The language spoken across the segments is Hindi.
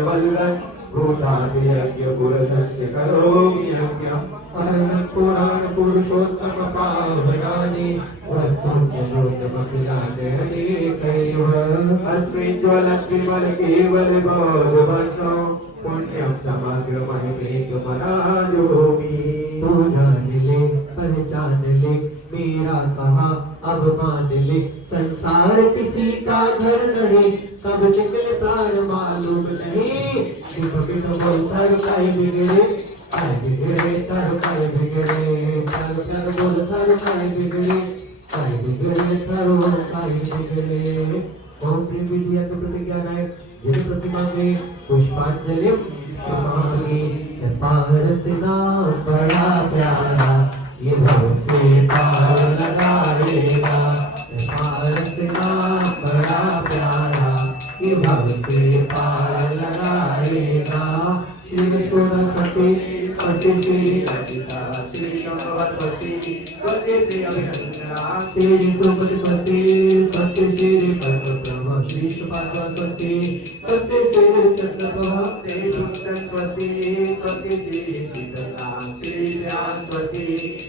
वल्लभ भूतादियज्ञ पुरुषस्य करोमि यज्ञम् अहं पुराण पुरुषोत्तम पावयानि वस्तुं च लोकमखिलाण्यनेकैव अस्मिन् ज्वलन्ति बल केवल बोधवन्तो पुण्यं समग्रमहिमेकमनायोमि तू जान ले पहचान ले मेरा कहा अब मान ले संसार किसी का घर नहीं कब निकले प्राण मालूम नहीं पिठ बोलता रुकाई बिगड़े आई बिगड़े रुकाई बिगड़े सर बोलता रुकाई बिगड़े आई बिगड़े सर रुकाई बिगड़े ओम श्री विद्या के प्रतिज्ञा है जिस प्रतिमा में पुष्पांजलि समाधि पारस नाम बड़ा प्यारा ये भव से पार लगाएगा पारस नाम बड़ा प्यारा ये भव से पार लगाएगा श्री विष्णुपति पति श्री ललिता श्री सरस्वती पति श्री अभिनंदना श्री विष्णुपति पति पति श्री परब्रह्म श्री पार्वती पति श्री चंद्रप्रभा श्री सरस्वती पति श्री शीतला श्री सरस्वती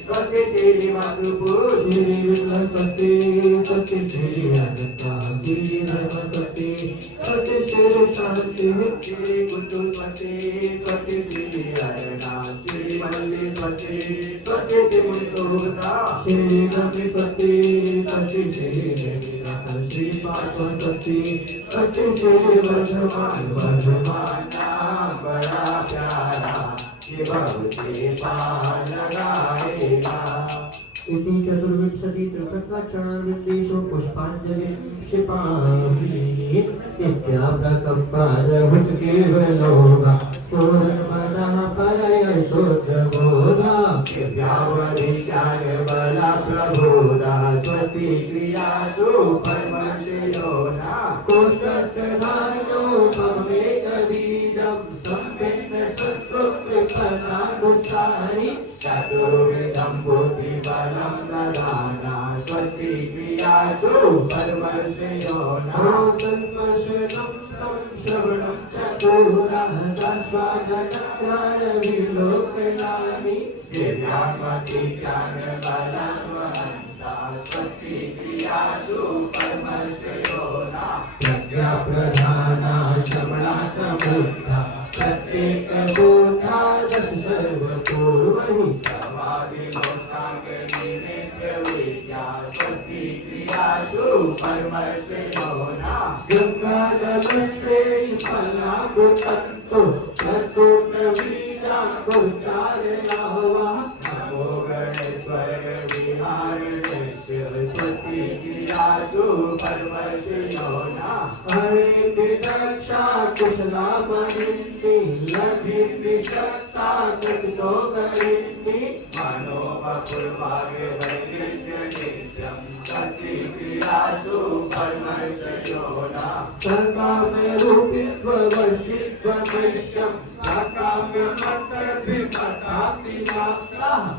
पति श्री मातृपुर श्री सरस्वती पति श्री अनंता श्री सरस्वती पति श्री शांति श्री कुटुंबती पति श्री अरना श्री मल्लीपति पति श्री मुक्तोदा श्री रविपति पति श्री देवीनाथ श्री पार्वती पति श्री वर्धमान बड़ा प्यारा ये भक्ति पार लगाएगा इति चतुर्विंशति त्रिकथाक्षणान्वितेषु पुष्पाञ्जलिं क्षिपामि इत्याप्रकम्पारभुज केवलोगा पूर्णमनः परयशोद्धबोधा दिव्यावधिचार बला प्रबोधा स्वस्ति क्रियासु परमशिरोधा कोष्ठस्य धारणो भवेकबीजं सम्यक् सत्कृपणानुसारि चतुर्विधं बुद्धिबलं ददाना स्वस्ति क्रियासु परमशिरोधा संस्पर्शनं श्रवणं चतुरादशाजनज्ञानविलोकनानि दिव्यात्मति ज्ञानबलवन्ता स्वस्ति क्रियासु परमश्रेयोना प्रज्ञाप्रधाना श्रवणा समुद्धा प्रत्येकबोधा दश सर्वपूर्वहि समाधिमोक्षाङ्गनिमित्तविद्या स्वस्ति क्रियासु परमश्रेयोना गङ्गाजलस्य फलागुतन्तु तत्त्ववीजागुचारणावा नमो गणेश्वर विहारिणेश्वर स्वस्ति क्रियासु परमशिरोना हरिति दक्षा कुशलामणिन्ति लभिन्ति शक्ता कृतो गरिन्ति मनोमपुर्भागे वैदित्यनित्यं स्वस्ति क्रियासु परमशिरोना सर्वामेरूपित्ववर्षित्वमेष्यं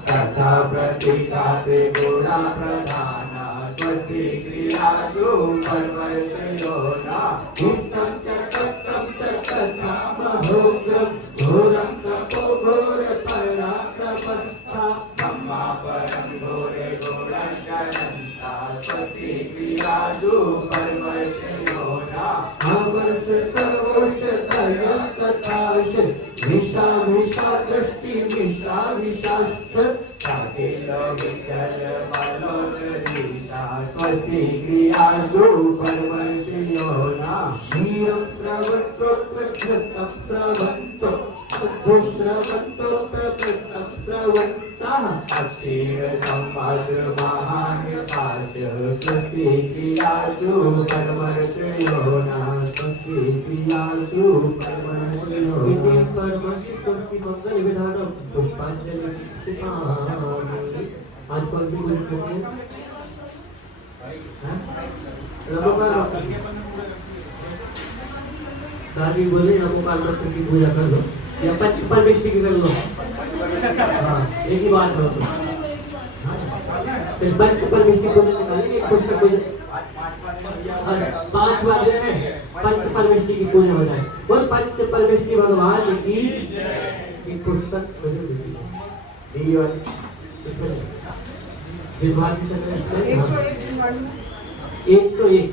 तथा प्रतीकाते गुणा प्रधाना स्वस्ति क्रियासु परमशिरोना उत्तम च तत्तं च तथामहोग्रं घोरं तपो घोरपराक्रमस्था ब्रह्मा परं घोरे घोरञ्जनन्ता स्वस्ति क्रियासु परमशिरोना अवर्ष सर्वोच्च सर्वं तथाच विषा विषा दृष्टि विषा विशास्त्र साकेलो विचल मलोदरीता स्वस्ति क्रियासु परमशिरोना श्रियं प्रवृत्तो प्रकृतं प्रवन्तो दुष्प्रवन्तो प्रकृतं प्रवन्ताः अक्षीर संवद्र महानिपास्य स्वस्ति क्रियासु परमशिरोना स्वस्ति क्रियासु परमशिरोना इति परमशि स्वस्ति मंगल विधानम पुष्पांजलि क्षिपामि आज कौन सी पूजा करनी है नमोकार दादी बोले नमोकार मंत्र की पूजा कर लो या पंचपरमेश्वरी की कर लो हाँ एक ही बात हो तो फिर पंच परमेष्टि पुण्य निकालेंगे, पुस्तक को 5 वाले में पंच परमेष्टि की पूजा हो जाए। बोल पंच परमेष्टि भगवान की पुस्तक मुझे दी वाली विद्वान की चक्र 101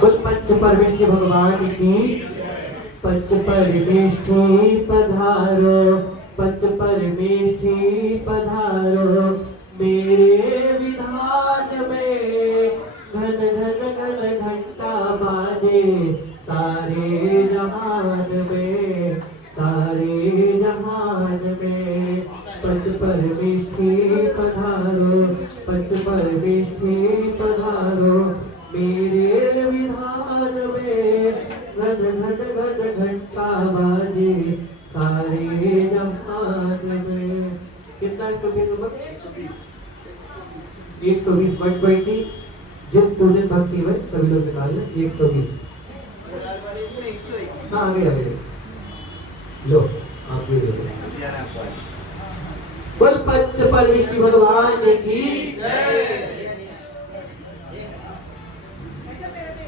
बोल पंच परमेष्टि भगवान की पंच परमेष्टि पधारो, पंच परमेष्टि पधारो मेरे विधान में, घन घन घन घंटा बाजे सारे जहान में, सारे जहान में। पंच परमेष्टि पधारो, पंच परमेष्टि पधारो मेरे विधान में, घन घन घन घंटा बाजे सारे जहान में। कितना 120 120 जिन तुझे भक्ति में सभी लोग निकाल लें 120। हाँ आगे आगे लो आप भी लो। बोल पंच परमेष्टि भगवान की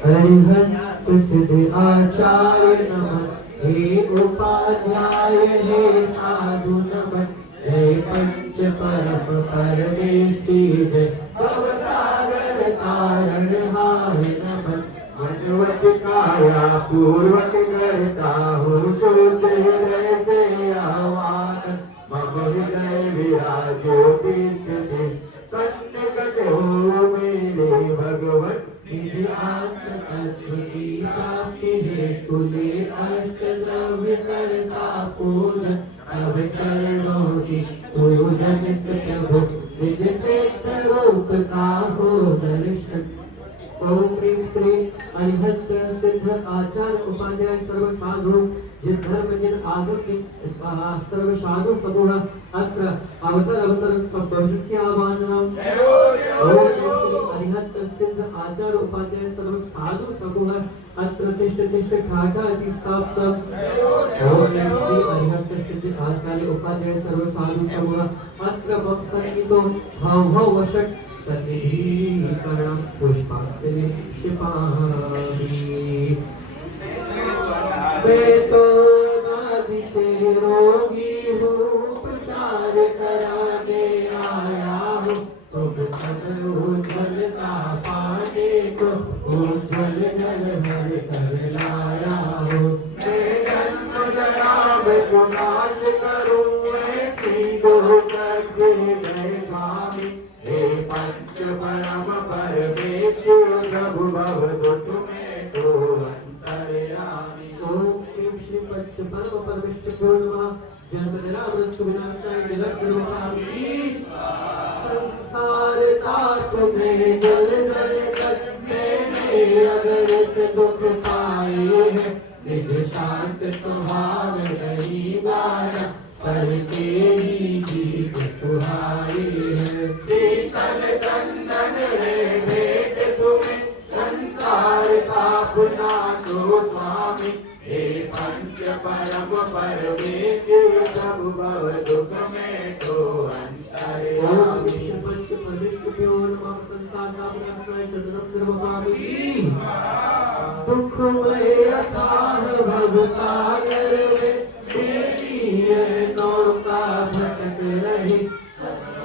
हरिहर प्रसिद्ध आचार्य नमः, हे उपाध्याय हे साधु नमः, जय पंच परम परमेष्टि जय, भव सागर तारण हाय नमः। मनवत काया पूर्वक करता हूँ शुद्ध हृदय से आह्वान, मम हृदय विराजो तिष्ठति सन्निकट हो मेरे भगवन्, निज आत्म तत्व की प्राप्ति हेतु ले अष्ट द्रव्य करता पूजन, अब चरणों की पूजन से प्रभु निज सिद्ध रूप का हो दर्शन। ओम प्रीम श्री अरिहंत सिद्ध आचार्य उपाध्याय सर्व साधु जिस धर्म जिन आगम के सर्व साधु समूह अत्र अवतर संप्रसिद्ध आह्वान। ओम अरिहंत सिद्ध आचार्य उपाध्याय सर्व साधु समूह अत्र तिष्ठ ठाका अति स्थाप्त। ओम अरिहंत सिद्ध आचार्य उपाध्याय सर्व साधु समूह अत्र मम संगीतो भव वशट सन्निधिकरणं पुष्पांजलि क्षिपामि। मैं तो नाभि से रोगी हूँ, उपचार कराने आया हूँ, तुम सब उज्ज्वलता पाने को उज्ज्वल जल भर कर लाया हूँ। मैं जन्म जराब को नाश करूँ, ऐसी दो जय स्वामी, हे पंच परम परमेश्वर प्रभु भव तुम्हें तो अंतर्यामी। ओम श्री पंच परम परमेश्वर नमः। जन्म जरा मृत्यु विनाशाय जगत निर्वाणी, संसार ताप में जल जल सकते अगर दुख पाए हैं, निज शांत स्वभाव नहीं माया, पर तेरी जीत सुहाई है। शीतल चंदन रे भेंट तुम्हें संसार का पुना दो स्वामी, हे पंच परम परमेश्वर प्रभु भव दुख में तो अंतर्यामी। पंच परमेश्वर नमः। संसार का विनाशाय चंद्रम निर्वाणी, दुख में अथाह भव सागर में मेरी नौका भटक रही,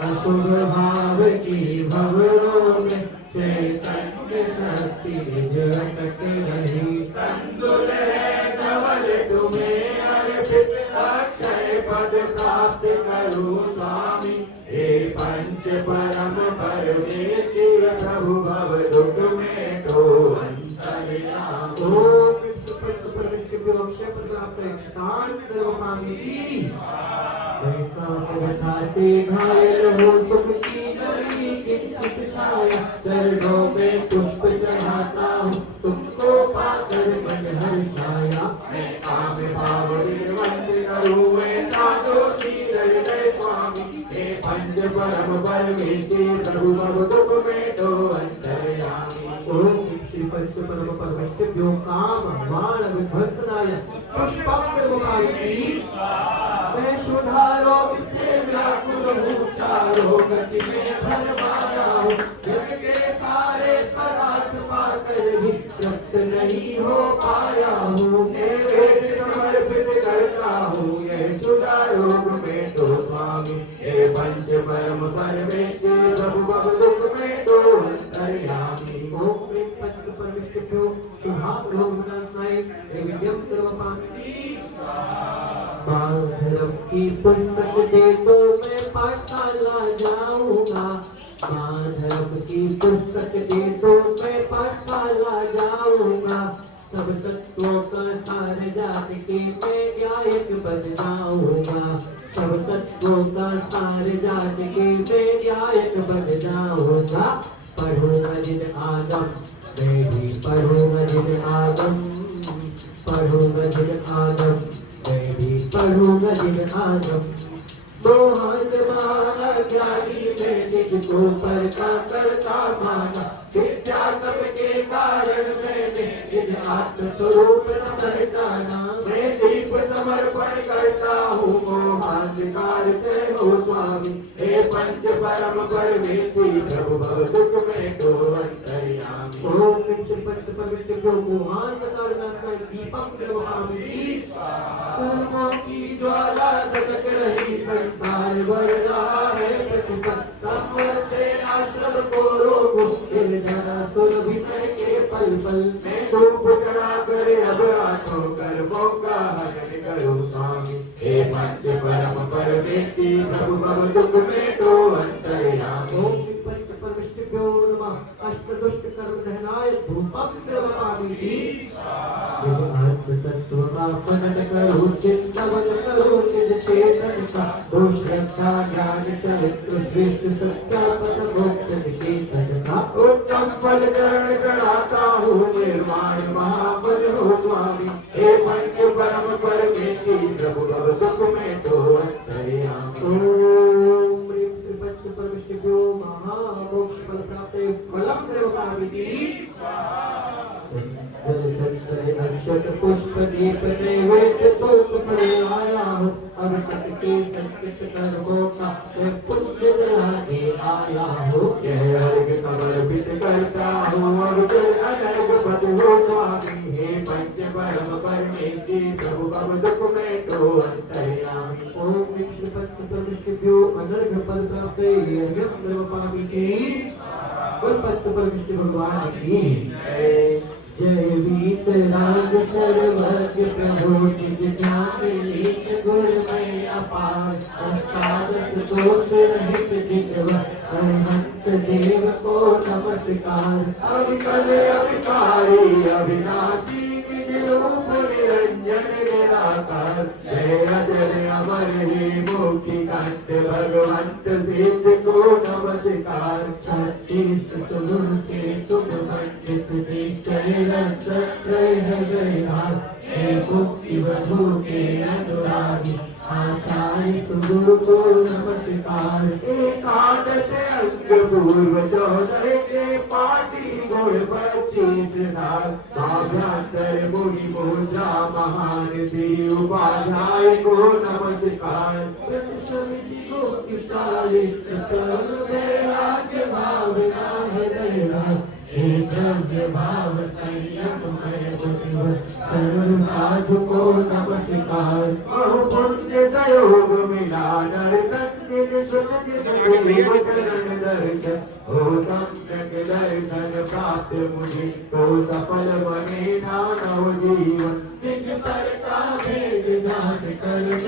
अशुभ भाव की भंवरों में चैतन्य शक्ति झटक रही। संतुल है धवल तुम्हें अर्पित, अक्षय पद प्राप्त करूं स्वामी, हे पंच परम परमेश्वर प्रभु भव दुख में तो अंतर्यामी। ओम विष्णु परमेश्वर अक्षय पद प्राप्त स्थान सर्वकामी, बताते घायल हो तुम की किंचित छाया, चरणों में पुष्प चढ़ाता हूँ, तुमको पाकर मन हर्षाया। मैं काम भाव निर्वंश करूँ ऐसा जो हृदय स्वामी, हे पंच परम परमेश्वर प्रभु भव दुख में तो अंतर्यामी। ओम श्री पंच परम परमेश्वर जो काम बाण विध्वंसनाय कृष्णाय पुष्पमालिनी मैं सुधा रोग से व्याकुल हूँ चारों गति में भरमाया हूँ जग के सारे पदार्थ पाकर भी तृप्त नहीं हो पाया हूँ समर्पित करता हूँ ये सुधा रोग में तो स्वामी ये पंच परम परमेश्वर प्रभु भव दुख में तो अंतर्यामी ओम प्रेम पंच परमेश्वर सुहाग रोग विनाशाय विद्यम सर्वपाणि माधव की पुस्तक दे तो मैं पाठशाला जाऊंगा माधव की पुस्तक दे तो मैं पाठशाला जाऊंगा सब तत्वों का सार जान के मैं गायक बन जाऊंगा सब तत्वों का सार जान के मैं गायक बन जाऊंगा पढ़ूंगा जिन आदम मैं भी पढ़ूंगा जिन आदम पढ़ूंगा जिन आदम मैं भी पढ़ूंगा जिन आदम मोहन माना ज्ञानी में निज को पर का करता माना विद्या तप के कारण मैंने निज आत्म स्वरूप न पहचाना मैं दीप समर्पण करता हूँ मोहाधिकार से हो स्वामी हे पंच परम परमेश्वरी प्रभु भव दुख में तो अंतर्यामी ओम विष्णु पंच पवित्र जो मोहान का दीपक स्वामी कर्मों की ज्वाला धधक रही संसार बढ़ रहा है प्रतिपद से आश्रम को रोको सुरभिनय के पल पल मैं धूप चढ़ा कर अब आठों कर्मों का हरण करूं स्वामी हे पंच परम परमेश्वरी प्रभु भव दुख में तो अंतर्यामी ओम पंच परमेश्वरो नमः अष्टदुष्ट कर्म दहनाय धूपम प्रवाहामि तत्व का पठन करो चिंतन करो निज चेतन का दोष श्रद्धा ज्ञान चरित्र दृष्टि सत्यापन मोक्ष निकेतन का उत्तम फल ग्रहण कराता हूँ निर्माण महाफल हो स्वामी हे पंच परम परमेश्वरी प्रभु भव दुख में तो अंतर्यामी ओम ह्रीं श्री पंच परमेश्वरो महामोक्ष फल प्राप्ते फलम प्रवाहामि अक्षत पुष्प दीप नैवेद्य धूप पर आया हूँ अब तक के संचित कर्मों का मैं पुण्य लाने आया हूँ यह अर्घ समर्पित करता हूँ अब फिर अनर्घ पद हो स्वामी हे पंच परम परमेश्वरी प्रभु भव दुख में तो अंतर्यामी ओम विष्णु पंच परमेश्वरो अनर्घ पद प्राप्ते यज्ञं सर्वपापिकी पंच परमेश्वर भगवान की जय वीत राज सर्वज्ञ प्रभु निज ज्ञान लीन गुणमय अपार अष्टादश दोष रहित जितव अरिहंत देव को नमस्कार अविकल अविकारी अविनाशी निज रूप निरंजन निराकार जय अजय अमर हे मोक्षी कंठ भगवंत सिद्ध को नमस्कार छत्तीस सुगुण से तुम पंडित निश्चय रत्नत्रय है गैराज हे मुक्ति बधू के अनुरागी आचार्य सुगुरु को नमस्कार एकादश अंग पूर्व चौदह के पाठी गुण 25 नाग भाभ्यांतर मुनि पूजा महान देव उपाध्याय को नमस्कार प्रतिशमिति को कितालित कर्म में राज्य भावना हृदय द्रव्य भाव संयम मय बुद्धिवत सर्व साधु को नमस्कार बहु पुण्य सहयोग मिला नरकंदिन सुनिधिन शरण दर्शन हो सम्यक दर्शन प्राप्त मुझे तो सफल बने नानव जीवन निज पर का भेद नाश करने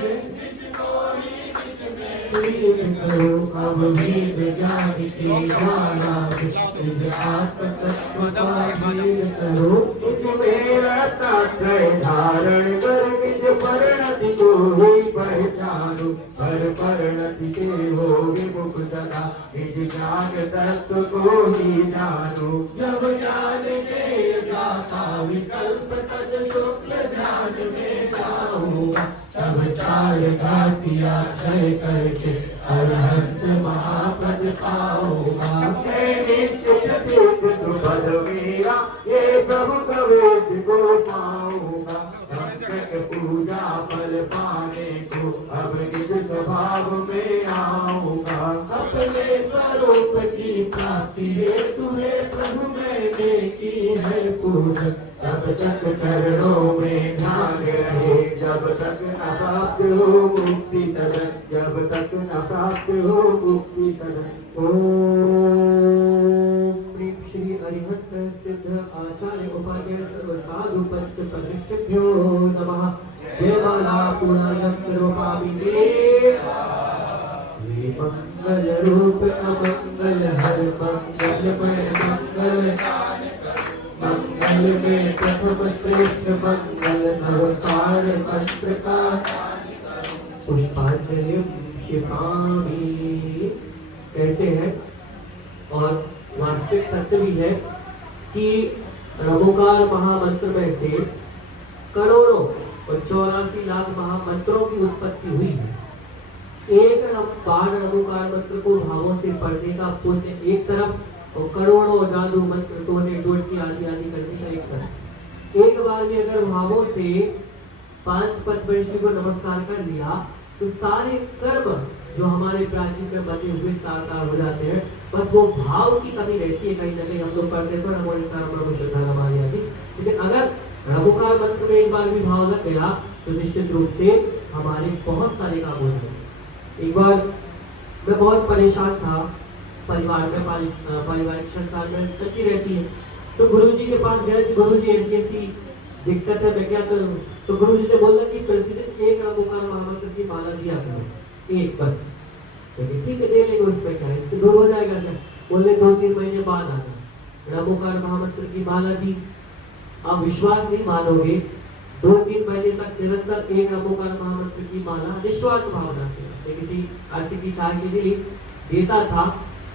करो अब भेद ज्ञान की ज्वाला निज आत्म तत्व का भेद करो निज मेरा तात्पर्य धारण कर निज परिणति को ही पहचानो पर परिणति के हो विमुख सदा निज ज्ञान तत्व को ही जानो जब ज्ञान के दाता विकल्प तज शुक्ल ध्यान में जाऊंगा तब चार घासिया जय करके अरहंत महापद पाऊंगा निश्चित सिद्ध सुपद मेरा ये प्रभु प्रवेश को पाऊंगा पाने को अब निज स्वभाव में आऊंगा। अपने स्वरूप की प्राप्ति तुम्हें प्रभु मैंने की है पूर्ण। जब तक चरणों में ध्यान रहे, जब तक न प्राप्त हो मुक्ति सदन, जब तक न प्राप्त हो मुक्ति सदन। ओम श्री अरिहंत सिद्ध आचार्य उपाध्याय सर्व साधु पंच प्रतिष्ठिभ्यो नमः। जय माला पुनर्जन्मरूपाभिने मंगल रूप अमंगल हर मंगलमय मंगल मंगल में प्रथम श्रेष्ठ मंगल नवकार मंत्र का पुष्पांजलि शिवामी कहते हैं। और वास्तविक सत्य भी है कि रमोकार महामंत्र में से करोड़ों और 84 लाख महामंत्रों की उत्पत्ति हुई है। एक बार रमोकार मंत्र को भावों से पढ़ने का पुण्य एक तरफ और करोड़ों जादू मंत्र तोड़ने डोटकी आदि आदि करने का एक तरफ। एक बार में अगर भावों से 5 पद्मऋषि को नमस्कार कर लिया तो सारे कर्म जो हमारे प्राचीन में बने हुए साकार हो जाते हैं। बस वो भाव की कमी रहती है, कहीं ना कहीं हम लोग पढ़ते तो हमारी आदि। लेकिन अगर रघुकार मंत्र में एक बार भी भाव लग गया तो निश्चित रूप से हमारे बहुत सारे काम हो जाए। एक बार मैं बहुत परेशान था, परिवार में पारिवारिक संसार में चलती रहती है, तो गुरुजी के पास गए कि गुरुजी ऐसी ऐसी दिक्कत है, मैं क्या करूं? तो गुरुजी ने बोला कि प्रतिदिन एक रघुकार महामंत्र की माला दिया करो, एक बस। ठीक है, दे लेंगे, उसमें क्या है, इससे दूर हो जाएगा क्या? बोले 2-3 महीने बाद आना। रघुकार महामंत्र की माला दी। आप विश्वास नहीं मानोगे, 2-3 महीने तक निरंतर एक रघुकार महामंत्र की माला निस्वार्थ भावना से किसी आर्थिक इच्छा के लिए देता था।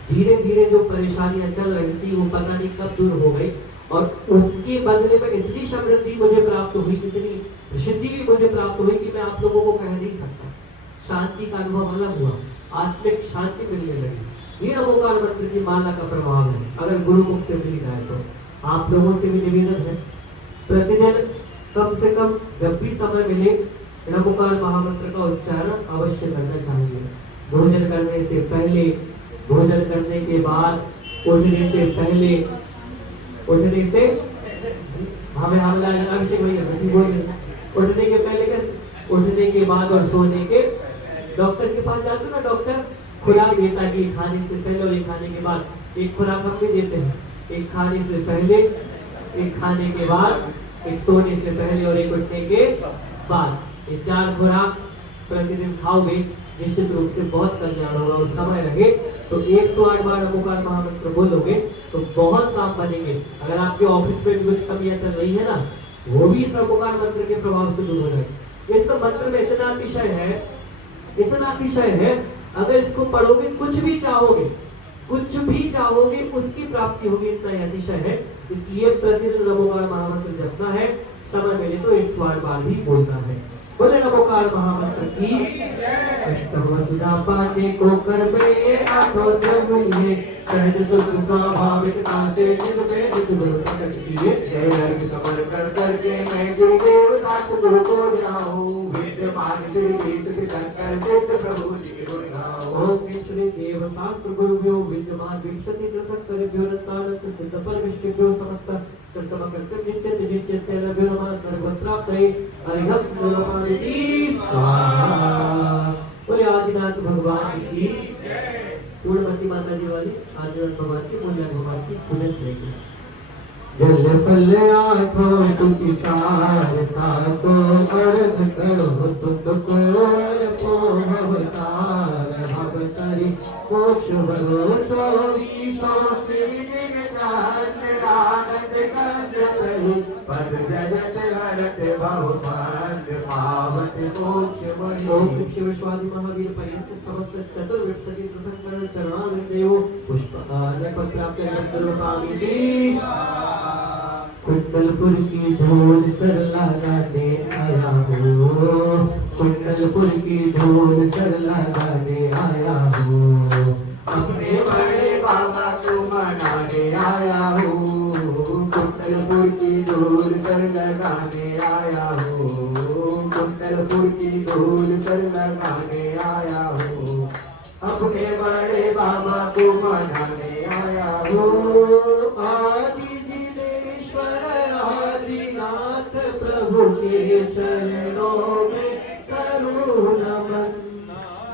धीरे धीरे जो परेशानियां चल रही थी वो पता नहीं कब दूर हो गई, और उसके बदले में इतनी समृद्धि मुझे प्राप्त हुई, इतनी प्रसिद्धि भी मुझे प्राप्त हुई कि मैं आप लोगों को कह नहीं सकता। शांति का अनुभव अलग हुआ, आत्मिक शांति मिलने लगी। ये रघुकार मंत्र की माला का प्रभाव है। अगर गुरुमुख से मिल जाए तो आप लोगों से भी निवेदन है, प्रतिदिन कम से कम जब भी समय मिले रघुकार महामंत्र का उच्चारण अवश्य करना चाहिए। भोजन करने से पहले, भोजन करने के बाद, उठने से पहले, उठने से हमें अभिषेक उठने के पहले कैसे, उठने के बाद और सोने के। डॉक्टर के पास जाते ना, डॉक्टर खुराक देता है कि खाने से पहले और एक खाने के बाद। एक खुराक हम भी देते हैं, एक खाने से पहले, एक खाने के बाद, एक सोने से पहले और एक उठने के बाद। ये 4 खुराक प्रतिदिन खाओगे निश्चित रूप से बहुत कल्याण होगा। और समय लगे तो 108 बार रघुकार महामंत्र बोलोगे तो बहुत काम बनेंगे। अगर आपके ऑफिस में भी कुछ कमियां चल रही है ना, वो भी इस रघुकार मंत्र के प्रभाव से दूर हो जाएगी। इस मंत्र में इतना अतिशय है, इतना अतिशय है, अगर इसको पढ़ोगे कुछ भी चाहोगे, कुछ भी चाहोगे उसकी प्राप्ति होगी, इतना अतिशय है। इसलिए प्रतिदिन रघुकार महामंत्र जपना है, समय मिले तो 108 बार भी बोलना है। बोले रघुकार महामंत्र की अष्टवसुधा पाने को कर में आठों जन्म लिए, सहज सुख स्वाभाविकता से जिन में गुरु प्रकट किए। जय अर्घ समर कर करके मैं गुरुदेव दास गुरु को जाऊं, विद्यमान श्री गीत शंकर सिद्ध प्रभु जी गुण गाऊं। ओम श्री देव शास्त्र गुरुभ्यो विद्यमान विक्षति प्रसन्न करिभ्यो नतानंद सिद्ध परमिष्टिभ्यो समस्त कर्तव्य कर्तव्य निश्चित निश्चित लभ्यो नमः सर्वत्राप्तये अरिहत गुरुपादिति स्वाहा। बोले आदिनाथ भगवान की जय। पूर्णमती माता जी वाली आदिनाथ भगवान की, मूल्य भगवान की पूजन करेंगे। जल फल आठों तुझी सारता को अर्थ करो तुझको भवतार भवतारी मोक्ष भरोसा पद जगत हरत भवमान पावत मोक्ष मणि। शिव स्वामी महावीर पर्यंत समस्त चतुर्विंशति प्रसंग चरणादेव पुष्प प्राप्त कुंडलपुर की ढोल सर लगाने आया हूँ, कुंडलपुर की ढोल सर लगाने आया हूँ, अपने बड़े बाबा को मनाने आया हूँ, कुंडलपुर की ढोल सर लगाने आया हूँ, कुंडलपुर की आदि दिनेश्वर आदिनाथ प्रभु के चरणों में करूं नमन।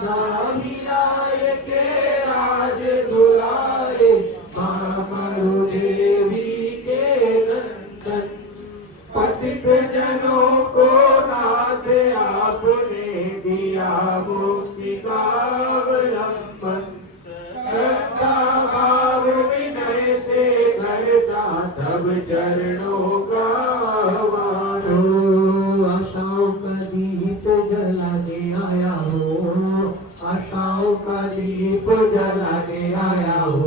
नाभिराय के राज दुलारे मामरु देवी के नंदन। पतित जनों को नाथ आपने दिया मुक्ति का अवलंबन। श्रद्धा भाव विनय से करता तब चरणों का आह्वान। आशाओं का दीप जलाने आया हूँ, आशाओं का दीप जलाने आया हूँ।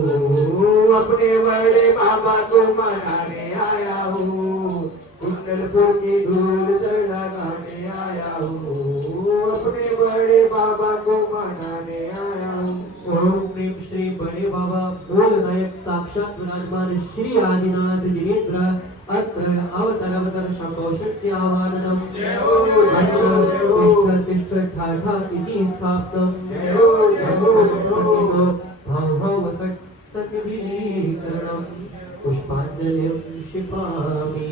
अपने बड़े बाबा को मनाने आया हूँ, कुंडलपुर की धूल लगाने आया हूँ। अपने बड़े बाबा को मनाने आया हूँ। ओम प्रेम श्री बड़े बाबा मूल नायक साक्षात विराजमान श्री आदिनाथ जिनेन्द्र अत्र अवतर शंभो शक्ति आवाहनम। जय हो जय हो तिष्ठ ठाठा इति स्थापनम। जय हो जय हो भाव सत्सविकरणम। पुष्पांजलिं क्षिपामि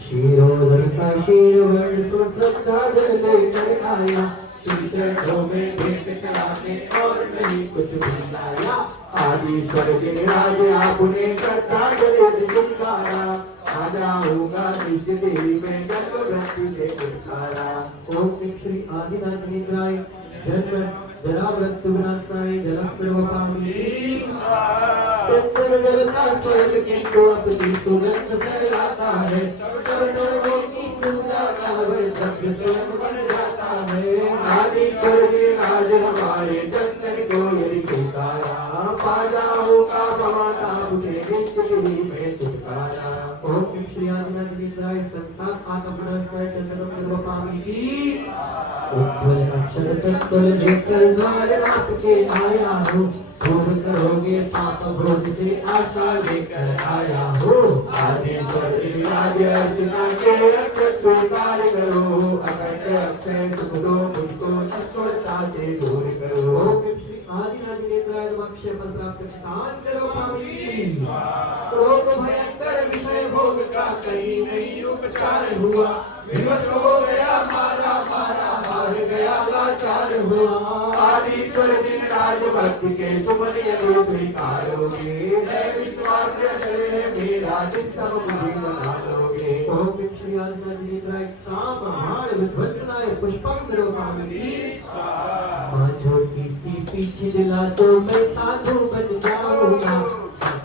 शिरोधरिता शीरवर्ण प्रसाद लेकर आया। चरणों में भेंट कराने और नहीं कुछ भुलाया। आदिश्वर गिरिराज आपने प्रसाद झुकारा। आ जाऊंगा निज देवी में जन्म मृत्यु से छुटकारा। ओम श्री आदिनाथ जिनेन्द्राय जन्म जरा मृत्यु विनाशाय जलस्पर्वपामि। चंद्र जलता स्वर्ग के को अपनी सुगंध फैलाता है। चरणों की पूजा का वर सत्य स्वयं बन जाता है। आदिश्वर गिरिराज हमारे चंदन को यदि पुकारा। पा जाऊंगा भवाता मुझे निश्चित में छुटकारा। ओम श्री आदिनाथ जिनेन्द्राय संस्थान आत्मनस्वाय चंद्रम निर्वपामि। उज्ज्वल अक्षर तत्पर लेकर द्वारनाथ के आया हूँ। दूर करोगे पाप भोग से आशा लेकर आया हूँ। आदिश्वर गिरिराज अर्चना के रक्त स्वीकार करो। अकट अक्षय सुख दो मुझको नश्वरता से दूर करो। ओम श्री आदिनाथ जिनेन्द्राय अक्षय पद प्राप्त स्थान करो पामी। क्रोध भयंकर विषय भोग का कहीं नहीं उपचार हुआ। विवश हो गया मारा मारा हार गया लाचार हुआ। आदिश्वर जिनराज भक्ति के सुमन यदि स्वीकारोगे। है विश्वास है मेरा जिन सब मुझे बना लोगे। ओम श्री आदिनाथ जिनेन्द्राय काम हार विध्वंसनाय पुष्पम द्रवपामि। छोटी सी पीछे दिला तो मैं साधु बन जाऊंगा।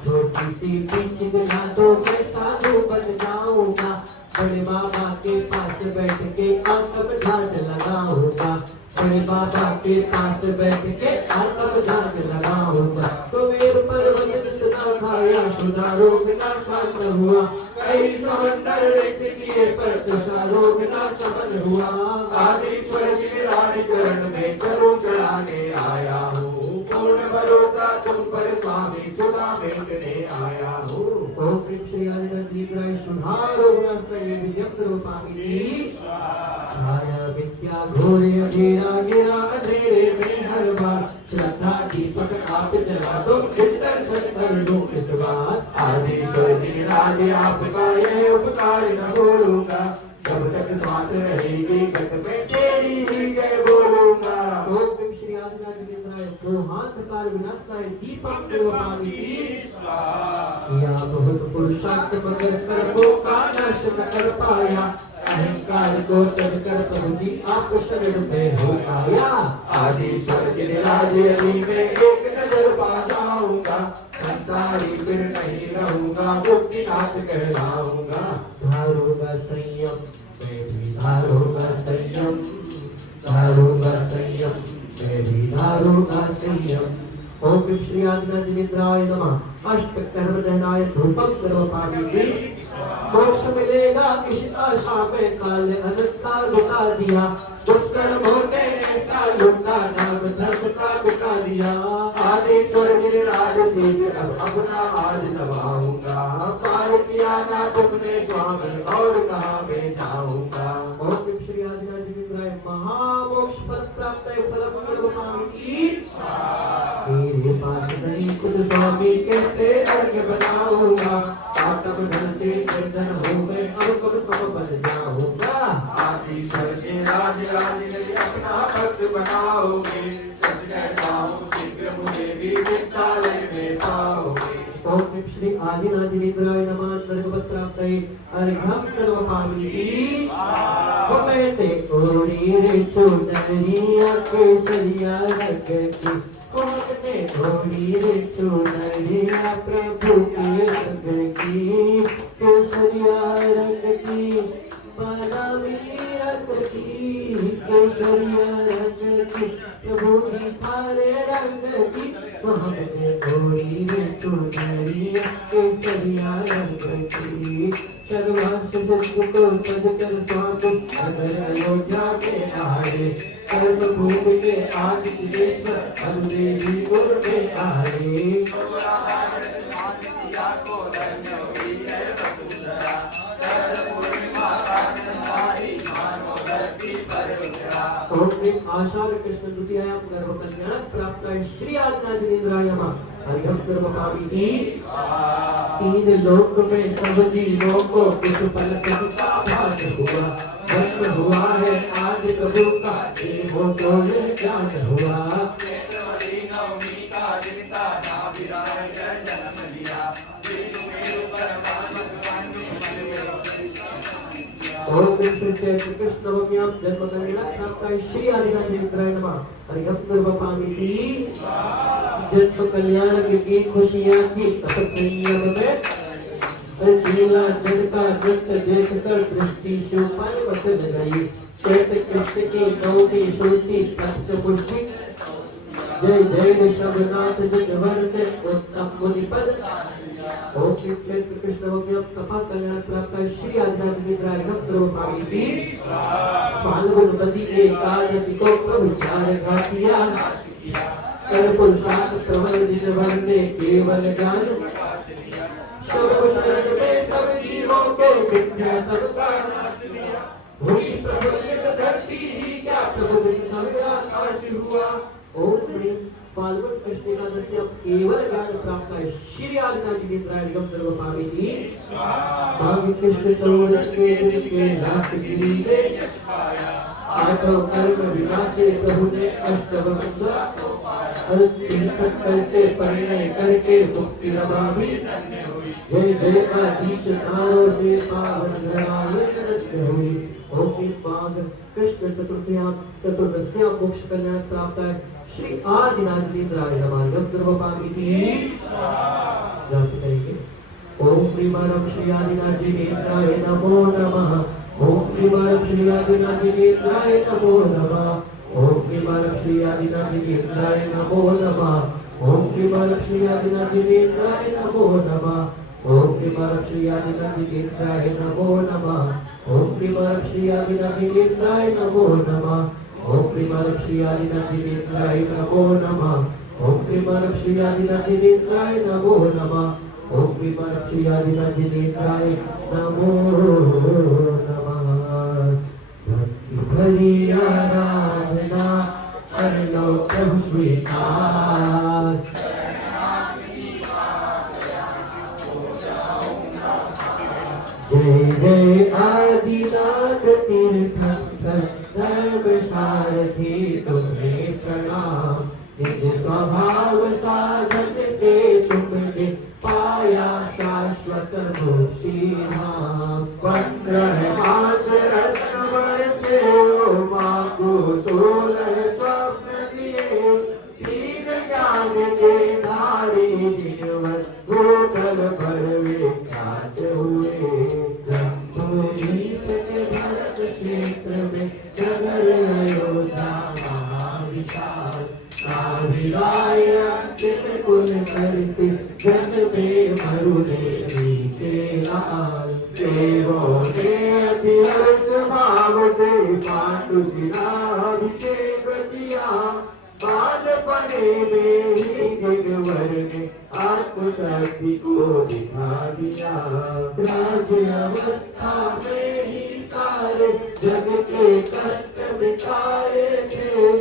छोटी सी पीछे दिला तो मैं साधु बन जाऊंगा। बड़े बाबा के पास बैठ के आत्म ध्यान लगाऊंगा। बड़े बाबा के पास बैठ के आत्म ध्यान लगाऊंगा। तो मेरे पर्वत इतना खाया सुधारो बिना शांत हुआ। कई समंदर रेत किए पर तुषारो बिना समन हुआ। आदिश्वर गिरिराज चरण में करो चढ़ाने आया हूँ। पूर्ण भरोसा तुम पर स्वामी चुना मिटने आया हूँ। ओम श्री आदिनाथ जिनेन्द्राय सुधारो गुणत्रय विजय रूपामि। छाया विद्या घोर अंधेरा गिरा अंधेरे में हर बार। श्रद्धा दीपक आप जला दो दर्शन कर लो इस बार। आदिश्वर गिरिराज आपका यह उपकार न भूलूंगा। जब तक सांस रहेगी गत में तेरी ही जय बोलूंगा। ओम श्री आदिनाथ जिनेन्द्राय दो हाथ कार विनाशाय दीपक रूपामि। या बहुत पुरुषार्थ मगर कर्मों का नाश न कर पाया। अहंकार को तज कर प्रभु जी आप शरण में हो आया। आदिश्वर गिरिराज यदि मैं एक नजर पा जाऊंगा। संसारी फिर नहीं रहूंगा मुक्तिनाथ कहलाऊंगा। धारूंगा संयम मैं भी धारूंगा संयम। धारूंगा संयम मैं भी धारूंगा संयम। ओम श्री आदिनाथ जिनेन्द्राय नमः। अष्ट कर्मदहनाय धूपम द्रवपामि। मोक्ष मिलेगा इस आशा में काल अनंता लुटा दिया। दुष्कर्मों ने ऐसा लुटा नाम धर्म का बिका दिया। आदिश्वर गिरिराज तेज अब अपना आज नभाऊंगा। पार किया ना तुमने स्वामी और कहाँ मैं जाऊंगा। ओम श्री आदिनाथ जिनेन्द्राय महामोक्ष पद प्राप्त फलम द्रवपामि। तेरे पास नहीं खुद स्वामी कैसे अर्घ बनाऊंगा। तब धन से निर्धन हो गए अब कब कब बन जाऊंगा। आदि भर के राज राज यदि अपना भक्त बनाओगे, सच कहता हूँ शीघ्र मुझे भी विद्यालय में पाओगे। ओम श्री आदिनाथीन्द्राय नमः। सर्वत्र प्राप्तये अर्घ्यं सर्वकामिति। वो कहते ओरी रे चुनरिया केसरिया रंग की, कहते ओरी रे चुनरिया प्रभु के रंग की, केसरिया रंग की बालावी रंग की, केसरिया रंग की प्रभु की थारे रंग की। कहते ओरी रे चुनरिया केसरिया रंग की, सर्वांश जग को सदकर स्वामी अगर अयोध्या के आए, सर्वभूमि के आदिदेव अनुदेवी गुर के आए। आषाढ़ कृष्ण द्वितीयायां गर्भ कल्याण प्राप्त श्री आदिनाथीन्द्राय नमः। हरिहं सर्वकामिति। तीन लोक में सब जीवों को कुछ फल सबका भाग हुआ, जन्म हुआ है आज प्रभु का देवों को ये ज्ञान हुआ। ओम कृष्ण कृष्णवम्यां जन्म कल्याण प्राप्त श्री आदिनाथीन्द्राय नमः। हरिहं सर्वकामिति। जन्म कल्याण की खुशियां की संयम में लीला जनता दृष्ट देख कर दृष्टि चौपाई बदल गई। श्वेत कृष्ण की नौती श्रुति सत्य पुष्टि, जय जय ऋषभनाथ जगवंदे उत्तम मुनि पद। ओम कृष्ण कृष्णवम्यां कपा कल्याण प्राप्त श्री आदिनाथीन्द्राय नमः। सर्वकामिति। फाल्गुन मदी एकादशी को प्रभुचार गातिया, पुरुषार्थ प्रबल दिन भर में केवल ज्ञान, सर्वशरण में सब जीवों के मिथ्या सबका नाश किया। हुई प्रबलित धरती ही क्या प्रबल सर्वनाश हुआ। ओम श्री फाल्गुन कृष्ण एकादशी केवल ज्ञान प्राप्त है श्री आदिनाथीन्द्राय नमः। सर्वकामिति। भाग्य कृष्ण चौदह के दिन के रात गिरी ने आठों कर्म विनाशे प्रभु ने अष्टम करके परिणय करके मुक्ति रमामी। जय जय आदित्य नारो से पावन नृत्य हुई। ओम पाद कृष्ण चतुर्थ्यां चतुर्दश्यां मोक्ष कल्याण प्राप्त है श्री आदिनाथीन्द्राय नमः। सर्वकामिति। जाप करेंगे। ओम श्री परम श्री आदिनाथीन्द्राय नमो नमः। ओम श्री परम श्री आदिनाथीन्द्राय नमो नमः। ओम श्री परम श्री आदिनाथीन्द्राय नमो नमः। ओम श्री परम श्री आदिनाथीन्द्राय नमो नमः। ओम श्री परम श्री आदिनाथीन्द्राय नमो नमः। ओम श्री परम श्री आदिनाथीन्द्राय नमो नमः। ओम श्री परम श्री आदिनाथीन्द्राय नमो नमः। ओम श्री परम श्री आदिनाथीन्द्राय नमो नमः। ओम श्री परम श्री आदिनाथीन्द्राय नमो नमः। भक्ति आराधना कर लो प्रभु स्वीकार। जय जय आदिनाथ तीर्थंकर धर्म सारथी तुम्हें प्रणाम। निज स्वभाव साधन से तुमने पाया शाश्वत मुक्ति धाम। 15 मास रत्न बरसे माँ को 16 स्वप्न दिए। 3 ज्ञान के धारी जीवन भूतल भर विख्यात हुए। जम्बूद्वीप के भरत क्षेत्र में नगर अयोध्या महाविशाल। नाभिराय अंतिम कुल करते जन में मरुदेवी के लाल। देवों ने अति हर्ष भाव से पांडु अभिषेक किया। बालपने में ही गिरवर ने आत्मशक्ति को दिखा दिया। राज्य अवस्था में ही सारे जग के कष्ट मिटाए थे।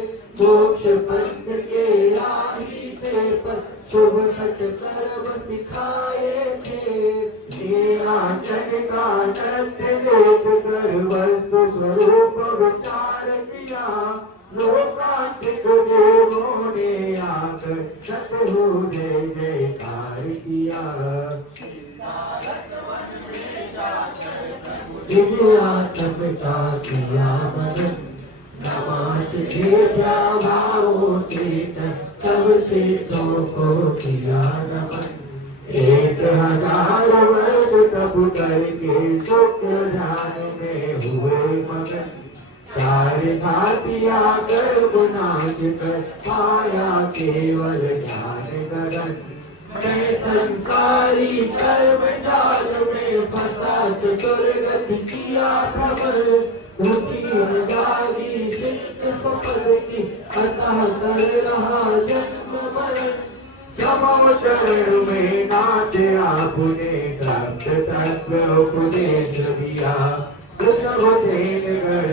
मोक्ष पंथ के राही थे पर शुभ सत्कर्म सिखाए थे। नीलाचल का नृत्य देख कर वस्तु स्वरूप विचार किया। लोकांतिक देवों ने आकर सतहु जय जयकार किया। सबका किया भजन नमाज भेजा भावों चेतन सब चेतों को किया नमन। 1000 वर्ष तप करके शुक्र ध्यान में हुए मगन। सारे घातिया कर्म नाश कर पाया केवल ज्ञान गगन। मैं संसारी कर्म जाल में फंसा चतुर्गति किया भ्रमण। ऊंची हजारी सिद्ध पद की अतः कर रहा जन्म मरण। समो शरण में नाथ आपने सप्त तत्व उपदेश दिया। गढ़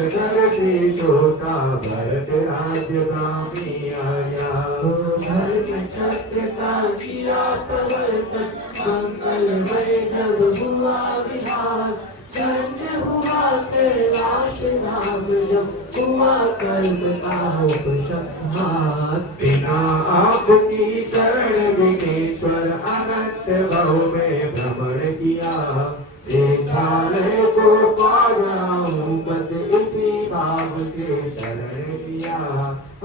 घर से छोटा भरत राजगामी आया। भरत क्षत्र का किया प्रवर्तन मंगलमय जब हुआ विहार। धन्य हुआ कैलाश धाम जब हुआ कल्प का उपसंहार। बिना आपकी शरण विघ्नेश्वर अनंत बहु में भ्रमण किया। सिंहालय को पा जाऊं बस इसी भाव से शरण किया।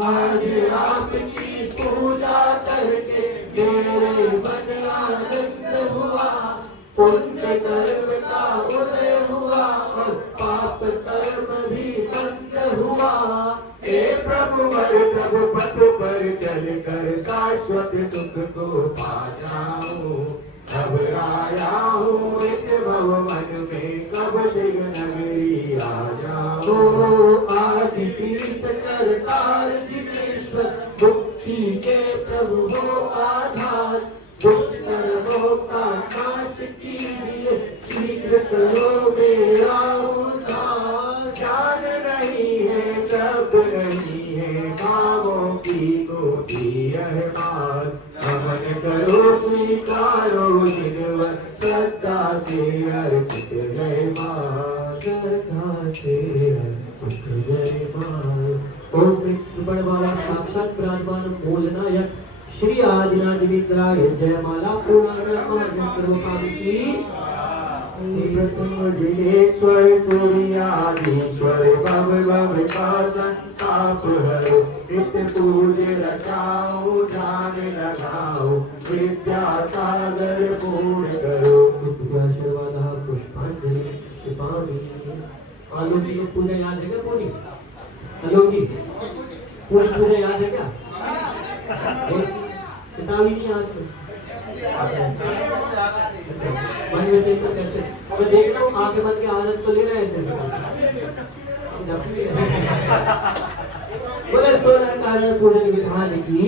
आज आपकी पूजा करके मेरे मन आनंद हुआ। पुण्य कर्म का उदय हुआ और पाप कर्म भी बंद हुआ। हे प्रभु वर प्रभु पथ पर चल कर शाश्वत सुख को पा जाऊं। अब आया हूँ इस भवन में कब सिंह नगरी आ जाऊं। आदि तीर्थ करतार जिग्नेश्वर मुक्ति के प्रभु हो आधार। दुष्ट कर्मों का नाश कीजिए शीघ्र करो मेरा उद्धार। जान नहीं है सब नहीं है भावों की गोदी अहमार। नमन करो स्वीकारो जिनवर श्रद्धा से अर्पित जय मां। श्रद्धा से अर्पित जय मां। ओम कृष्ण वाला साक्षात प्राणवान मूलनायक श्री आदिनाथ विग्रह जयमाला जिनेश्वर सूर्याधीश्वर भव भव का संताप हरो। नित्य पूज्य रचाओ ध्यान लगाओ विद्या सागर पूर्ण करो। आशीर्वाद पुष्पांजलि क्षिपामि। आलोकी को पूजा याद है क्या? पूरी आलोकी पूरी पूजा याद है क्या? किताब ही नहीं याद मन में चिंतन करते। मैं देख रहा हूँ आगे बन के आदत तो ले रहे हैं। बोले 16 कारण पूजन विधान की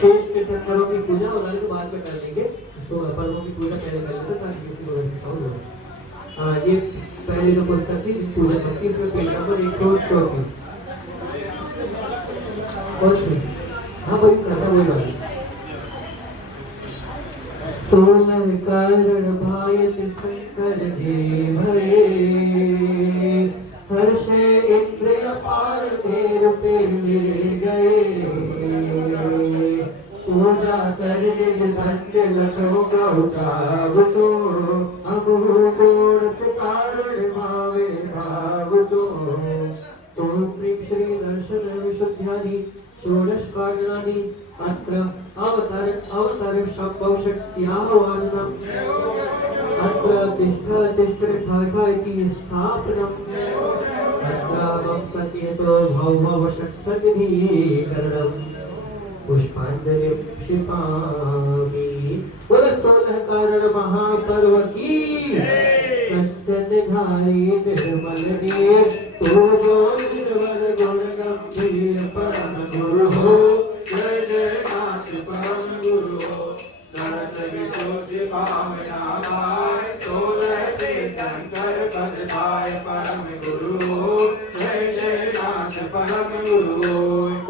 शेष तीर्थंकरों की पूजा और अन्य बाद में कर लेंगे। 16 पर्वों की पूजा पहले कर लेंगे ताकि किसी को दिखाऊंगा। हाँ ये पहले जो पुस्तक थी पूजा शक्ति इसमें पेज नंबर 134। बहुत सी हाँ वही करता वही बात। 16 कारण भाई शंकर जी भरे। हर्षे इंद्रिय पार तेर पे मिल गए। पूजा करने धन्य लखो गौताव सो। हम षोडश कारण भावे भाव सो। तुम प्रेम श्री दर्शन विशुद्ध्यादि षोडश कारणानि अत्र अवतर शक्तिः शक्त्यावारणम्। अत्र तिष्ठ ठा इति स्थापनम्। अत्र वंशतीतो भव षट्सन्निधिकरणम्। पुष्पांजलि क्षिपामि। बोलो 16 कारण महापर्व की कंचन धारी निर्मल देव। तू निर्मल गुण गंभीर परम गुरु हो। जय जय नाथ परम गुरु हो। सरत विशुद्धि भावना पाए 16 तीर्थंकर पद पाए परम गुरु हो। जय जय नाथ परम गुरु हो।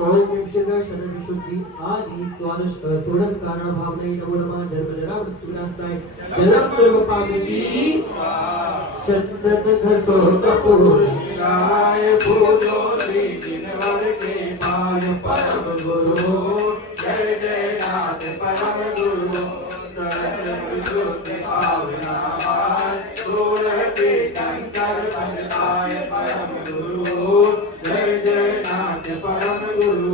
ओम विशुद्ध शरण विशुद्धि आदि द्वादश षोडश कारण भावना नमो नमः धर्मजरा मृत्युनाशाय जलम पावती चंद्र घटो कपूराय पूजो तीन वर के पाय परम गुरु जय जय नाथ परम गुरु विशुद्ध भावना सोलह के कंकर पंचाय परम गुरु जय जय नाथ परम गुरु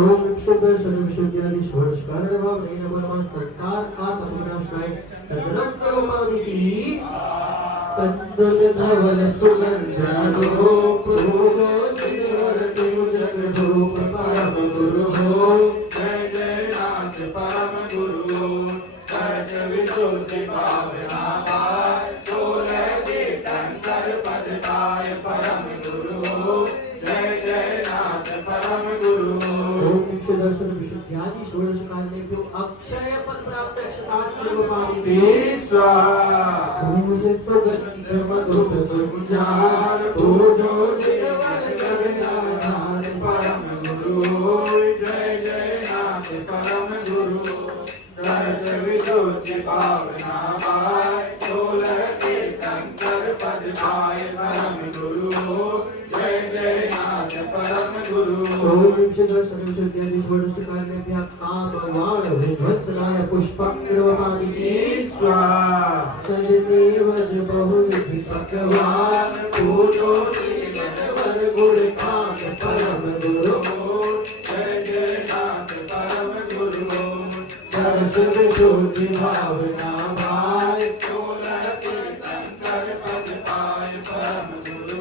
ओम शुद्ध सर्वशुद्धादि षोडशकार भावने नमो नमः संकार आत्मविनाशाय तदनंतर पावती तत्सद धवल सुगंध रूप भूगो तिरुवर तिरुजग रूप परम गुरु हो जय जय नाथ परम गुरु सच विशुद्धि भावना पाय सोलह के कंकर पद पाय परम गुरु हो जय जय नाथ परम गुरु ओम दर्शन विशुद्धादि षोडश कारणेभ्यो अक्षय पद प्राप्त क्षतात्म पावते स्वाहा भूषे सुगंध मधुर सुजान पूजो देवन गगनाधार परम गुरु जय जय नाथ परम गुरु दर्श विशुद्धि भावना पाय सोलह के शंकर पद पाय परम गुरु जय जय नाथ परम गुरु ओम सर्वशुद्धादि षोडश कारणेभ्यः कामवाण विध्वंसनाय पुष्पं निर्वपामि स्वाहा सदेव बहुविधि पकवान पूजो श्रीवर गुण कांत परम गुरु जय जय नाथ परम गुरु दर्श विशुद्धि भावना भाय सोलह के शंकर पद पाय परम गुरु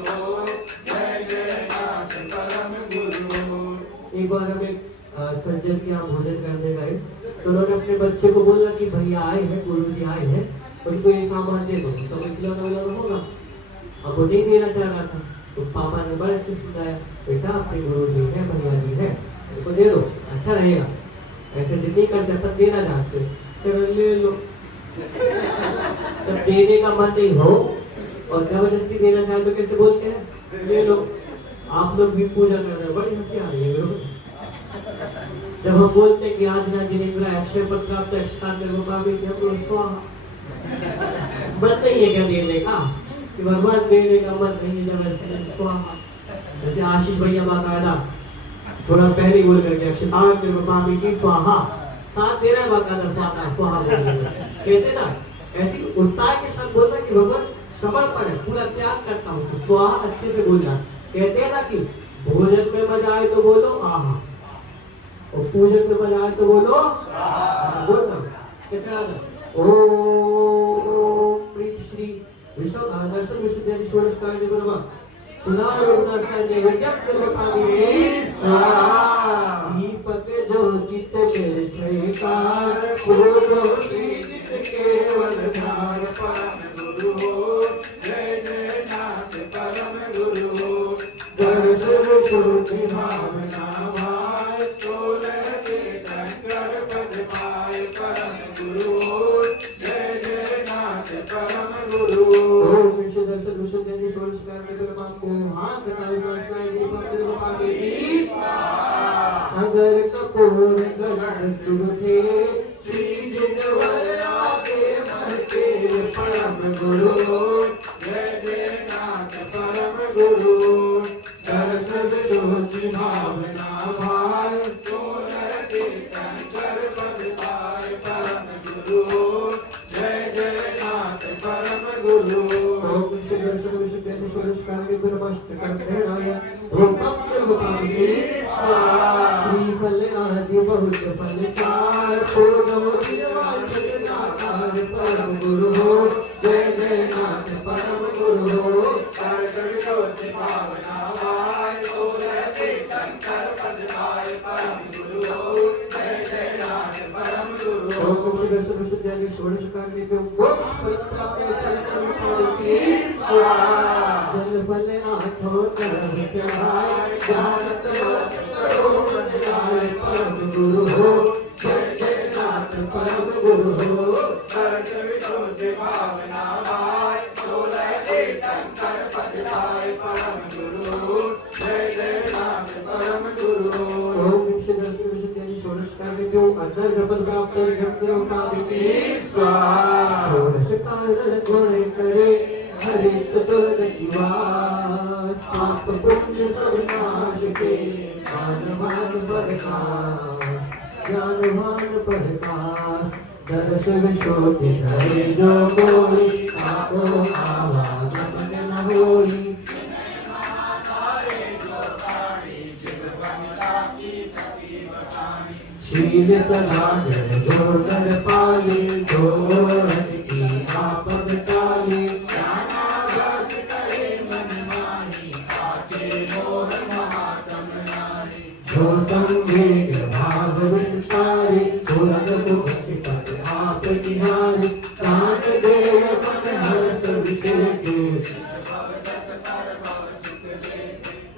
जय जय नाथ परम गुरु। एक बार हम एक सज्जन के यहाँ भोजन करने गए तो उन्होंने अपने बच्चे को बोला कि भैया आए हैं गुरु जी आए हैं उनको ये सामान दे दो तो खिलौना विलौना होगा अब वो नहीं देना चाह रहा था तो पापा ने बड़े अच्छे सुनाया बेटा अपने गुरु जी है भैया जी है उनको दे दो अच्छा रहेगा ऐसे जिद नहीं करते तब देना चाहते फिर ले लो जब देने का मन नहीं हो और जबरदस्ती देना चाहे तो कैसे बोलते हैं ले लो आप लोग भी पूजा कर रहे हो बड़ी हंसी आ रही है जब हम बोलते हैं कि आज ना जिनेन्द्र अक्षय पद प्राप्त स्वाहा मन नहीं है क्या देने का कि भगवान देने का मन नहीं जब स्वाहा जैसे आशीष भैया बाकायदा थोड़ा पहले बोल करके अक्षतांग की स्वाहा साथ दे रहा है बाकायदा स्वाहा स्वाहा कहते ना ऐसी उत्साह के साथ बोलता कि भगवान समर्पण है पूरा त्याग करता हूँ स्वाहा अच्छे से बोलना कहते हैं ना कि भोजन में मजा आए तो बोलो आहा और पूजन में मजा आए तो बोलो बोलना ओम श्री विश्व दर्शन विशुद्धादि षोडश कारणेभ्यो नमः सुनार रघुनाथाय नैवेद्यं कर्मकामि स्वाहा पते जो चित्त मेरे जयकार पूजो चित्त केवल ध्यान परम गुरु जय जय नाथ परम गुरु दर्श विशुद्धि भावना भाय सोलह के शंकर पद पाय परम गुरु जय जय नाथ परम गुरु ओम विष्णु दर्शन विशुद्धादि षोडश कारणेभ्यो नमः हाथ कटाई नाचनाय दीपक पावे अगर कपूर गगन तुमके श्री जिनवर आगे महके परम गुरु जय जय नाथ परम गुरु दर्श विशुद्धि भावना भाय सोलह के शंकर पद पाय परम गुरु जय जय नाथ परम गुरु ओम दर्शन विशुद्धादि षोडश कारणेभ्यो नमः ओम श्रीफल आदि बहुत फलचार पूजो नाथ परम गुरु हो जय जय नाथ परम गुरु हो भावना भाय सोलह के शंकर पद पाय परम गुरु हो जय जय नाथ परम गुरु ओम दर्शन विशुद्धादि षोडश कारणेभ्यो जल फल आठो करम चढ़ाय जानत परम गुरु हो जय जय नाथ परम गुरु हो दर्श विशुद्धि भावना भाय सोलह के शंकर पद पाय परम गुरु जय जय नाथ परम गुरु ओम विष्णु दर्शन विशुद्धादि षोडश कर्म जो अंदर जबल प्राप्त करते पाविते स्वाहा षोडश कारण गुण करे हरे सतत जीवा पाप पुण्य सब नाश के ज्ञानवान प्रकाश दर्श विशोधि हरे जो कोई आपो आवाज मन न होई शील समाधन गोकर पाले गोर की आपद काले ज्ञानाभास करे मन मानी आके मोह महातम नारी जो संवेग भाव विस्तारे गुरग भक्ति पद आप तिहारी शांत देव मन हर्ष विषय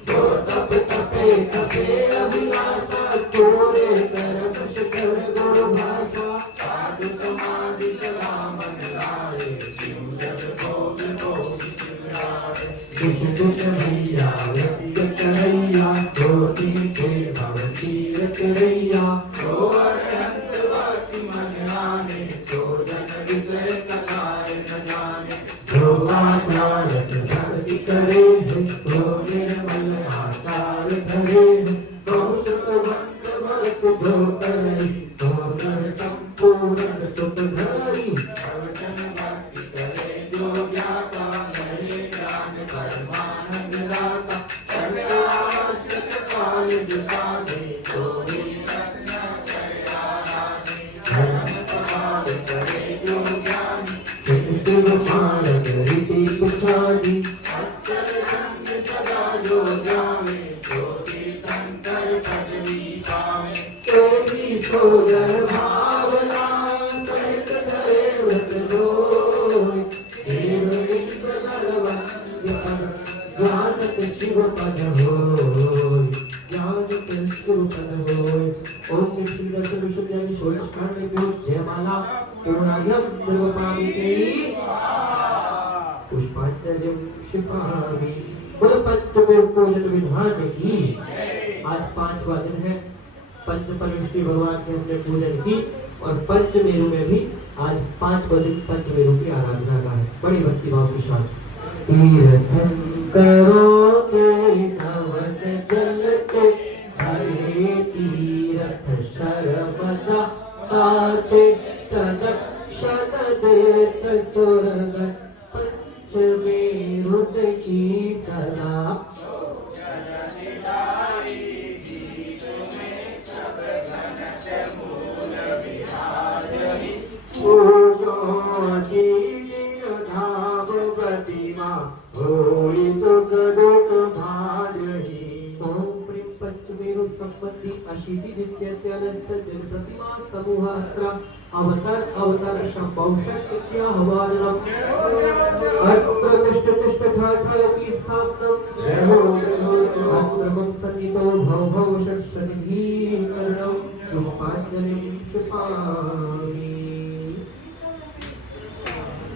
जो तप तपे तपे अभिलाषा छोड़े कर्म शिखर गुरु भाषा साधु समाधि कला मन लाए शिव जग भोग भोग सिमराए दुख दुख भैया व्यक्तिगत रैया ज्योति के भव सीरत रैया जो अनंत वासी मन आने जो जन विजय कथाए न जाने जो आचारत भक्ति करे जो निर्मल आचार धरे बहुत सुबंत भक्त जो करे तो नर संपूर्ण सुख धरी सर्वजन भक्ति करे जो ज्ञाता नरे ज्ञान परमानंद दाता सर्वाश्रित काल जुटावे जो भी सत्य करे आराधे धर्म स्वभाव करे जो ज्ञानी शिव मानव रीति पुछादी अक्षर संग सदा जो जावे ज्योति शंकर पदवी पावे तेरी सोजन भावना सहित धरे व्रत जोय देव विश्व बलवंत ज्ञानत शिव पद होय ज्ञानत शिव पद होय ओम श्री दर्शन विश्वविद्यालय षोडश कांड जयमाला पूर्णायम सर्वपामिते पुष्पांजलिं क्षिपामि बोल पंचमेव पूजन विधान की आज 5वां दिन है। पंच परमेश्वरी भगवान की हमने पूजन की और पंचमेरु में भी आज 5वां दिन पंचमेरु की आराधना का है। बड़ी भक्ति भाव के साथ तीर्थं करोगे नवत जल के हरे तीर्थ सर्वदा आते तदक्षण देत स्वर्ग पंचमेरु की कला पंचमेरु संबंधी अशीति जित्यत्यनंत जन प्रतिमा समूहास्त्र अवतार अवतार शंभौषण इत्याहवानम अत्र तिष्ठ ठाठकी स्थापनम अत्रमं सन्नितो भव भव षट्शतिभिः करणं पुष्पांजलिं क्षिपामि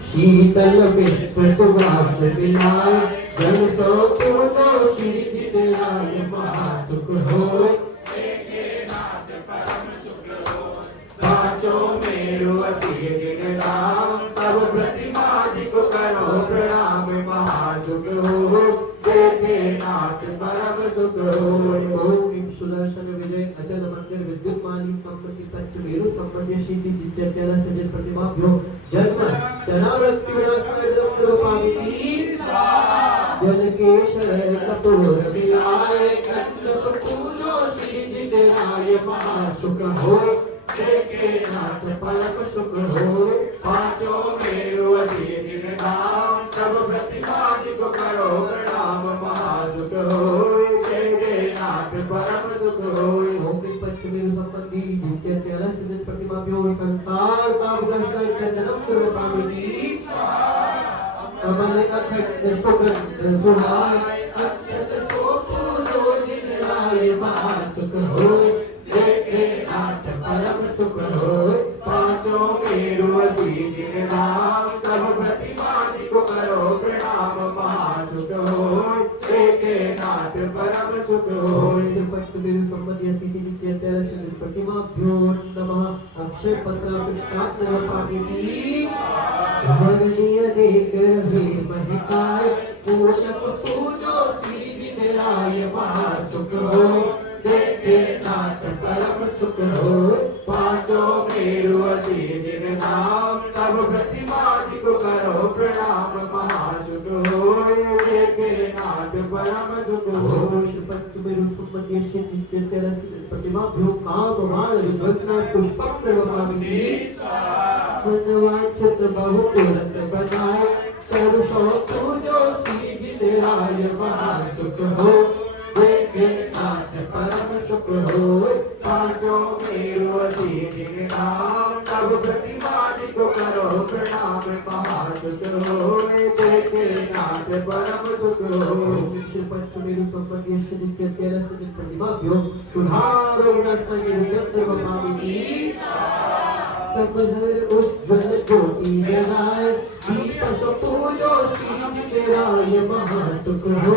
शीतल विश्व सुभाष दिलाय जन सो पूर्णो श्री जितलाय महासुख होय पांचों मेरु अति गिरधाम तब प्रतिमा जी को करो प्रणाम महासुख हो देखे नाथ परम सुख हो ओम सुदर्शन विजय अचल मंदिर विद्युतमानी संपत्ति पंचमेरु संपत्ति श्री जित्यत्यन सजित प्रतिमा भ्यो जन्म जनावृत्ति विनाश रूपामिति जन केशर कपूर मिलाए कंचन पूजो श्री जितलाय महासुख हो देखे नाथ परम सुख हो पांचों मेरु अति गिरधाम तब प्रतिमा जी को करो प्रणाम महासुख हो देखे नाथ परम सुख हो ओम पंचमेरु संबंधी जित्य तेलह सजित प्रतिमा भ्यो संसार का दर्शन जन्म रूपामिति कमल अखंड सुख सुहाय अत्यंत शोभो जितलाय महासुख हो देखे नाथ परम सुख हो पांचों मेरु अति गिरधाम तब प्रतिमा जी को करो प्रणाम महासुख हो देखे नाथ परम सुख हो पंचमेरु संबंधी स्थिति जित्य तेलह सजित प्रतिमा भ्यो अक्षय पत्र कृष्णात्म पापिनी वरणीय देख रहे महिकाय पूजक पूजो श्री विनयाय महासुख हो देखे नाथ परम सुख हो पांचों मेरु अति नाम सब प्रतिमा को करो प्रणाम महासुख हो देखे नाथ परम सुख हो पंचमेरु सुमति नित्य तेरस प्रतिमा भ्यो काम माल विभजना पुष्पम देवपामिनी मनवांछित बहुपुरत बनाए सर्व पूजो श्री विनयाय महासुख हो देखे नाथ परम सुख हो पांचों मेरु अति नाम सब प्रतिमा को करो प्रणाम महासुख हो देखे नाथ परम सुख हो पंचमेरु संपत्ति नित्य तेरस प्रतिमा भ्यो सुधार उज्ज्वल ज्योति जगाए दीप पूजो श्री तेराय महासुख हो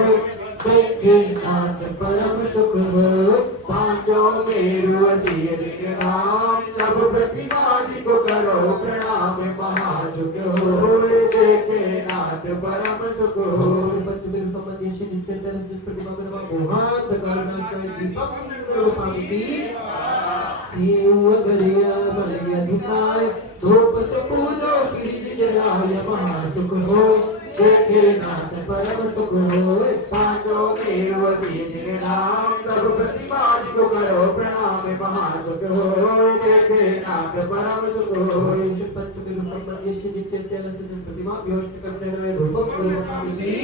देखे नाथ परम सुख हो पांचों मेरु अति नाम सब प्रतिमा को करो प्रणाम महासुख हो देखे नाथ परम सुख हो पंचमेरु संपत्ति नित्य तेरस प्रतिमा मोहांत कारण दीपक पाविनी गलिया बलिया धिकाय धूप से पूजो श्री जराय महासुख हो देखे नाथ परम सुख हो पांचों मेरु अति नाम सब प्रतिमा को करो प्रणाम महासुख हो देखे नाथ परम सुख हो पंचमेरु संपत्ति नित्य तेरस प्रतिमा व्योष्ट करते हुए धूप पाविनी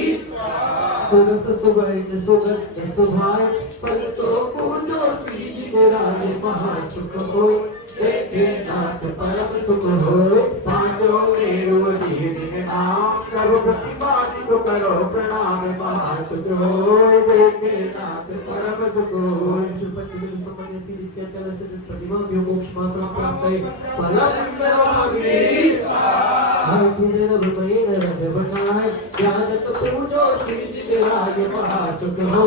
सुगत सुगंध सुगत सुभाय पर तो पूजो श्री जराय महासुख हो देखे नाथ परम सुख हो पांचों मेरु अति नाम सब प्रतिमा को करो प्रणाम महासुख हो देखे नाथ परम सुख हो पंचमेरु संपत्ति नित्य तेरस प्रतिमा व्यो मोक्ष मात्र प्राप्त फलम पाविनी आखिर भुमैन रजवनाय ज्ञानत पूजो श्री जराय महासुख हो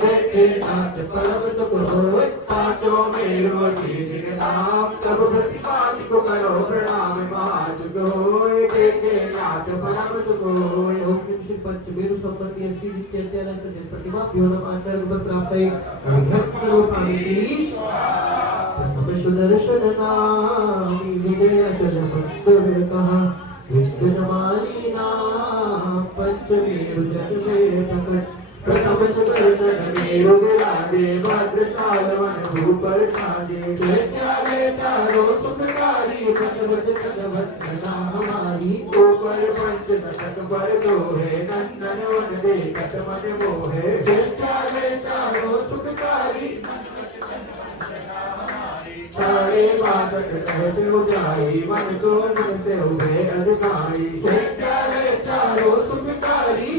देखे नाथ परम सुख हो पांचों मेरु अति नाम सब प्रतिमा को करो प्रणाम महासुख हो देखे नाथ परम सुख हो पंचमेरु संपत्ति नित्य तेरस प्रतिमा भ्यो नमः प्राप्त पाविनी सुदर्शन नामी विजय चल कहा विष्णुमाली नाम पंचमेरु जन्मे प्रकट प्रथम सुदर्शन मेरु विराजे भद्रकाल वन भूपर साजे चारे चारों सुखकारी भगवत भक्तना हमारी ऊपर पंच नटक पर दोहे नंदन वन देखत मन मोहे चारे चारों सुखकारी सारे बादक कहते उजाई मन को मन से हुए अधिकारी चारे चारों सुखकारी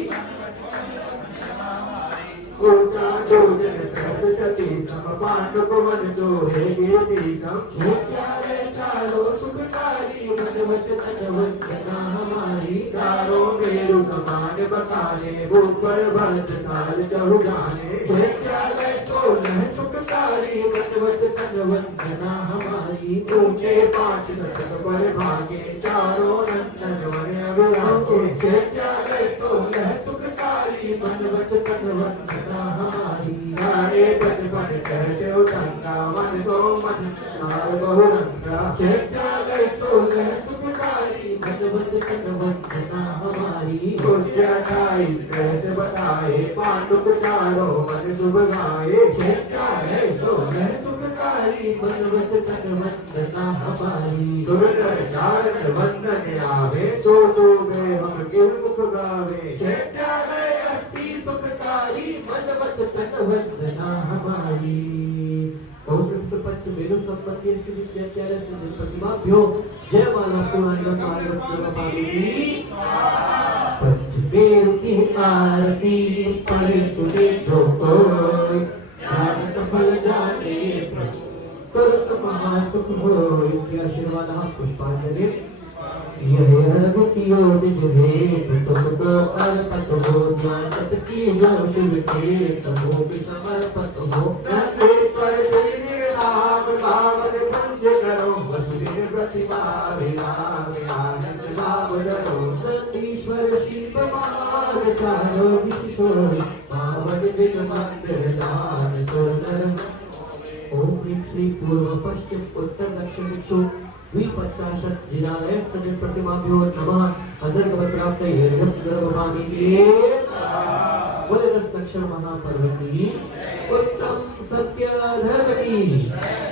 ऊंचा जोजन सरस्वती समपांडु को मन दोहे कीर्ति सम चारे चारों सुखकारी भगवत तनवंतना हमारी चारों मेरु समान बखाने ऊपर भक्त काल चहु गाने चारे सोलह सुखकारी भगवत तनवंतना हमारी ऊंचे पांच नटक पर भागे चारों नंदन वन अभिराजे चारे सोलह सुखकारी भगवत तनवंतना हमारी सारे पद कहते उठंगा मन तो मन नार बहुरंगा चारे सोलह सुखकारी भगवत तनवंतना हमारी उज्जठाई कैसे बताए पांडुक चारों मन शुभ गाए चारे सोलह सुखकारी भगवत तनवंतना हमारी सुरकर चारण वंदन आवे सो में हम किल मुख गावे चारे अस्सी सुखकारी भगवत तनवंतना हमारी पंचमेरु संपत्ति नित्य तेरस प्रतिमा भ्यो जय माला पुराण कार्य पाविनी पंचमेरु की आरती पढ़े सुने तो कोई भारत फल जाने तुरंत महासुख हो इनके आशीर्वाद हम पुष्पांजलि यह रघुकियो निज भेद तुमको अर्पित हो ज्ञान सत्य हो शिव के तमो भी समर्पित हो पर श्री राम नाम पंच करो नंदीश्वर शिव मान चारों दिशि सोई पावन दिन मंदिर दान सुंदर ओम ह्रीं श्री पूर्व पश्चिम उत्तर दक्षिण दिक्षु द्विपञ्चाशत् जिनालय सदि प्रतिमाभ्यो नमः अदर्गवत् प्राप्त येर्गम गर्भवाणी के बोले 10 दक्षिण महापर्वती उत्तम सत्य धर्म